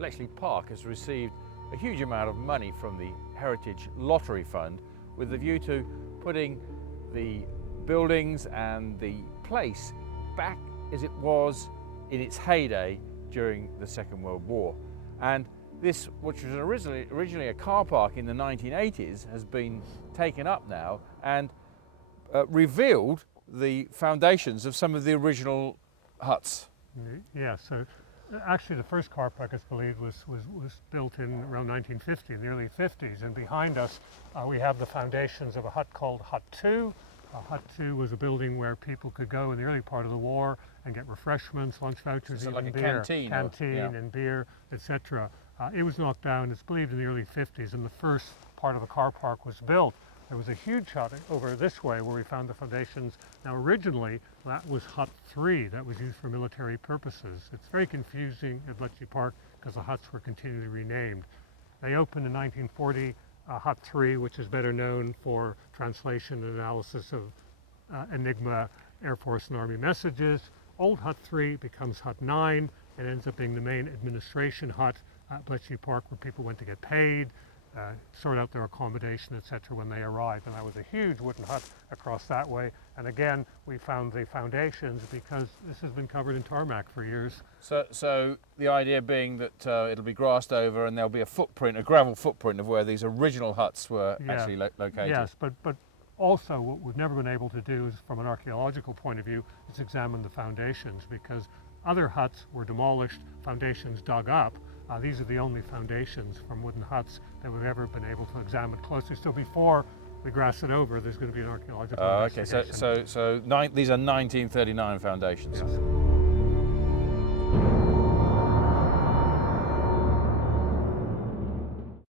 Bletchley Park has received a huge amount of money from the Heritage Lottery Fund with the view to putting the buildings and the place back as it was in its heyday during the Second World War. And this, which was originally a car park in the 1980s, has been taken up now and revealed the foundations of some of the original huts. Yeah, so actually the first car park, it's believed, was built in around 1950, in the early 50s, and behind us we have the foundations of a hut called Hut 2. Hut 2 was a building where people could go in the early part of the war and get refreshments, lunch vouchers, so even like a beer, canteen and beer, etc. It was knocked down, it's believed, in the early 50s, and the first part of the car park was built. There was a huge hut over this way where we found the foundations. Now originally that was Hut 3, that was used for military purposes. It's very confusing at Bletchley Park because the huts were continually renamed. They opened in 1940, Hut 3, which is better known for translation and analysis of Enigma Air Force and Army messages. Old Hut 3 becomes Hut 9 and ends up being the main administration hut at Bletchley Park where people went to get paid, sort out their accommodation, etc. when they arrived. And that was a huge wooden hut across that way. And again, we found the foundations because this has been covered in tarmac for years. So the idea being that it'll be grassed over and there'll be a footprint, a gravel footprint of where these original huts were actually located. Yes, but also what we've never been able to do is, from an archaeological point of view, is examine the foundations, because other huts were demolished, foundations dug up. These are the only foundations from wooden huts that we've ever been able to examine closely. So before we grass it over, there's going to be an archaeological investigation. Okay, so these are 1939 foundations. Yes.